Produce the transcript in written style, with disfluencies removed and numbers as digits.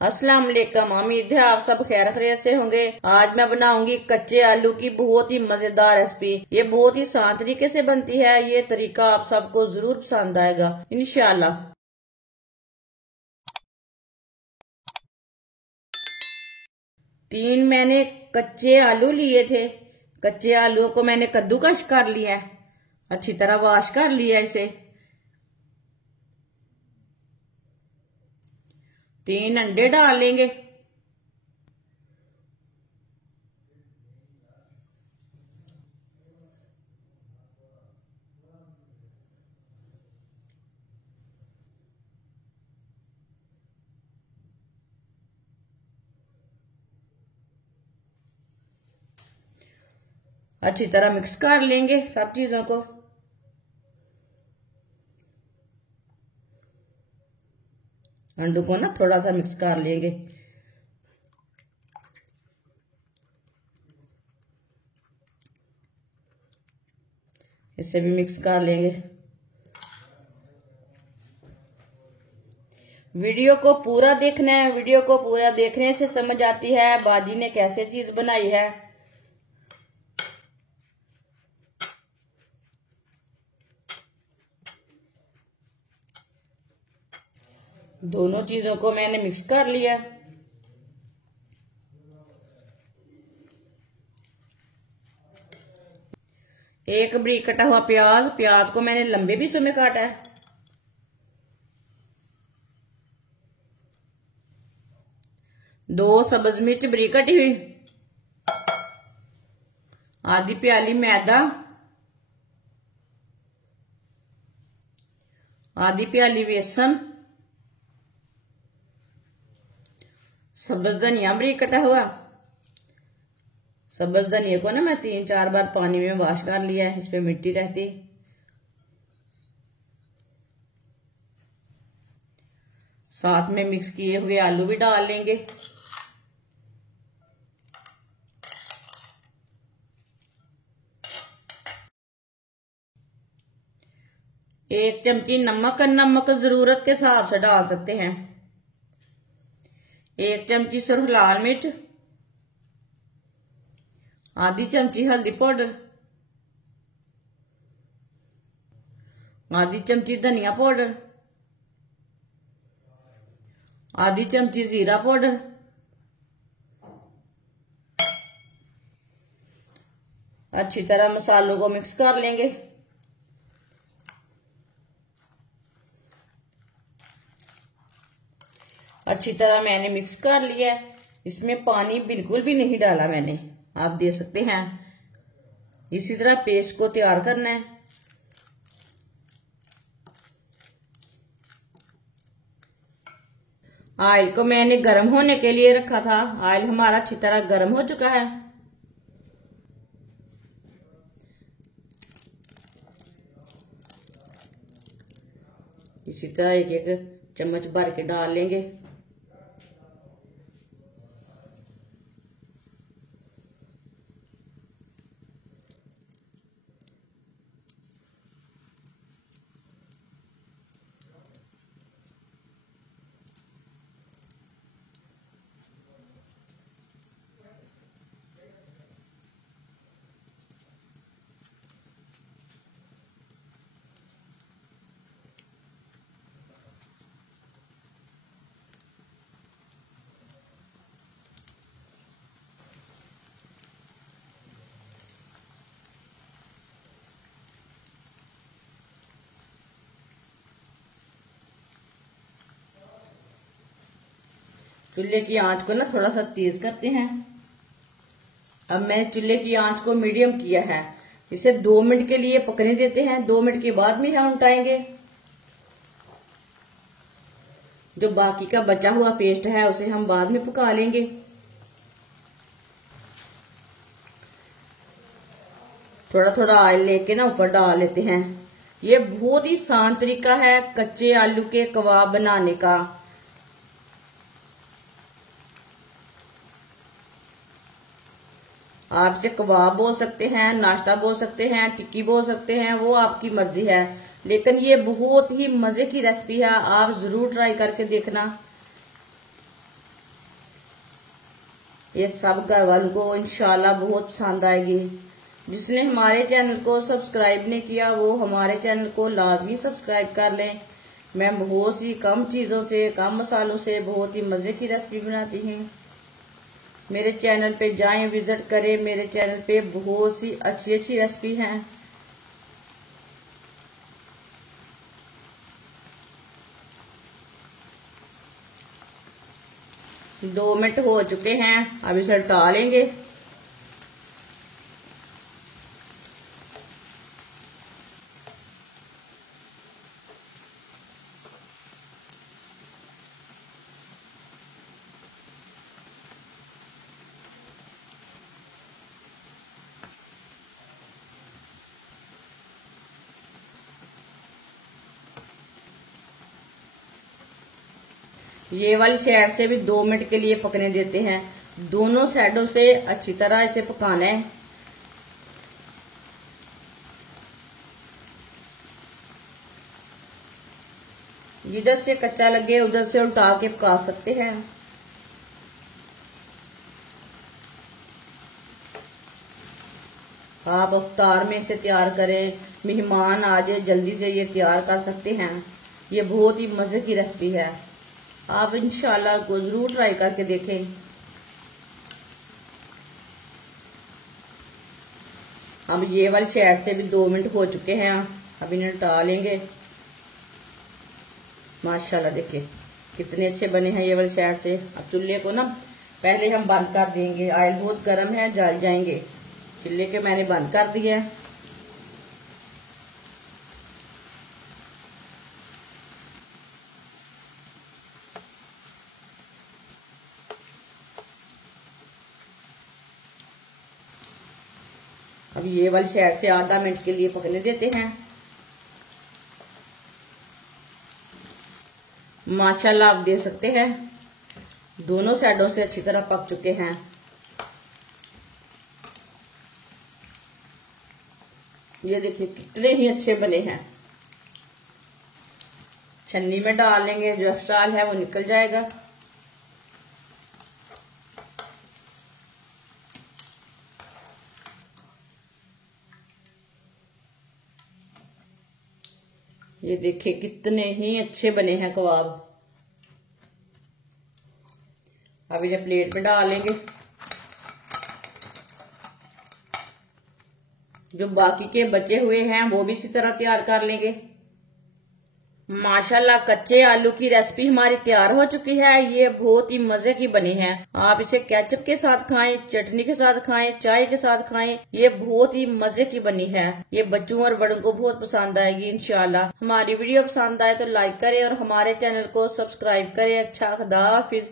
अस्सलाम वालेकुम। उम्मीद है आप सब खैर खैरियत से होंगे। आज मैं बनाऊंगी कच्चे आलू की बहुत ही मजेदार रेसिपी। ये बहुत ही आसान तरीके से बनती है। ये तरीका आप सबको जरूर पसंद आएगा इंशाल्लाह। 3 मैंने कच्चे आलू लिए थे। कच्चे आलूओं को मैंने कद्दूकश कर लिया है, अच्छी तरह वॉश कर लिया इसे। 3 अंडे डाल लेंगे। अच्छी तरह मिक्स कर लेंगे सब चीजों को। अंडों को ना थोड़ा सा मिक्स कर लेंगे। इसे भी मिक्स कर लेंगे। वीडियो को पूरा देखना है। वीडियो को पूरा देखने से समझ आती है बाजी ने कैसे चीज बनाई है। दोनों चीजों को मैंने मिक्स कर लिया। एक बारीक कटा हुआ प्याज, प्याज को मैंने लंबे पीसों में काटा है। दो सब्ज मिर्च बारीक कटी हुई। आधी प्याली मैदा, आधी प्याली बेसन, सब्ज धनिया बारीक कटा हुआ। सब्ज धनिया को ना मैं 3-4 बार पानी में वॉश कर लिया है, इस पे मिट्टी रहती। साथ में मिक्स किए हुए आलू भी डाल लेंगे। एक चमची नमक, नमक जरूरत के हिसाब से डाल सकते हैं। 1 चमची सिर्फ लाल मिर्च, आधी चमची हल्दी पाउडर, आधी चमची धनिया पाउडर, आधी चमची जीरा पाउडर, अच्छी तरह मसालों को मिक्स कर लेंगे। अच्छी तरह मैंने मिक्स कर लिया है। इसमें पानी बिल्कुल भी नहीं डाला मैंने, आप देख सकते हैं। इसी तरह पेस्ट को तैयार करना है। ऑयल को मैंने गर्म होने के लिए रखा था। ऑयल हमारा अच्छी तरह गर्म हो चुका है। इसी तरह एक एक चम्मच भर के डाल लेंगे। चूल्हे की आंच को ना थोड़ा सा तेज करते हैं। अब मैंने चूल्हे की आंच को मीडियम किया है। इसे 2 मिनट के लिए पकने देते हैं। 2 मिनट के बाद में हम उठाएंगे। जो बाकी का बचा हुआ पेस्ट है उसे हम बाद में पका लेंगे। थोड़ा थोड़ा ऑयल लेके ना ऊपर डाल लेते हैं। ये बहुत ही आसान तरीका है कच्चे आलू के कबाब बनाने का। आप इसे कबाब बोल सकते हैं, नाश्ता बोल सकते हैं, टिक्की बोल सकते हैं, वो आपकी मर्जी है। लेकिन ये बहुत ही मजे की रेसिपी है, आप जरूर ट्राई करके देखना। ये सब घर वालों को इंशाल्लाह बहुत पसंद आएगी। जिसने हमारे चैनल को सब्सक्राइब नहीं किया वो हमारे चैनल को लाजमी सब्सक्राइब कर लें। मैं बहुत सी कम चीज़ों से, कम मसालों से बहुत ही मज़े की रेसिपी बनाती हूँ। मेरे चैनल पे जाएं, विजिट करें। मेरे चैनल पे बहुत सी अच्छी अच्छी रेसिपी हैं। दो मिनट हो चुके हैं, अब इसे उल्टा लेंगे। ये वाली साइड से भी 2 मिनट के लिए पकने देते हैं। दोनों साइडों से अच्छी तरह इसे पकाना है। इधर से कच्चा लगे उधर से उल्टा के पका सकते हैं। आप अफ्तार में इसे तैयार करें, मेहमान आ जाए जल्दी से ये तैयार कर सकते हैं। ये बहुत ही मजे की रेसिपी है, आप इंशाल्लाह को जरूर ट्राई करके देखें। अब ये वाली साइड से भी 2 मिनट हो चुके हैं, अब इन्हें उल्टा लेंगे। माशाल्लाह देखिए कितने अच्छे बने हैं ये वाली साइड से। अब चूल्हे को ना पहले हम बंद कर देंगे, ऑयल बहुत गर्म है, जल जाएंगे। चूल्हे के मैंने बंद कर दिया है। अब ये वाली साइड से आधा मिनट के लिए पकने देते हैं। माशाल्लाह आप देख सकते हैं दोनों साइडों से अच्छी तरह पक चुके हैं। ये देखिए कितने ही अच्छे बने हैं। छन्नी में डाल लेंगे, जो एक्स्ट्रा ऑयल है वो निकल जाएगा। ये देखिए कितने ही अच्छे बने हैं कबाब। अब इन्हें प्लेट में डाल लेंगे। जो बाकी के बचे हुए हैं वो भी इसी तरह तैयार कर लेंगे। माशाल्लाह कच्चे आलू की रेसिपी हमारी तैयार हो चुकी है। ये बहुत ही मजे की बनी है। आप इसे केचप के साथ खाएं, चटनी के साथ खाएं, चाय के साथ खाएं। ये बहुत ही मजे की बनी है। ये बच्चों और बड़ों को बहुत पसंद आएगी इंशाल्लाह। हमारी वीडियो पसंद आए तो लाइक करें और हमारे चैनल को सब्सक्राइब करें। अच्छा खुदा हाफिज।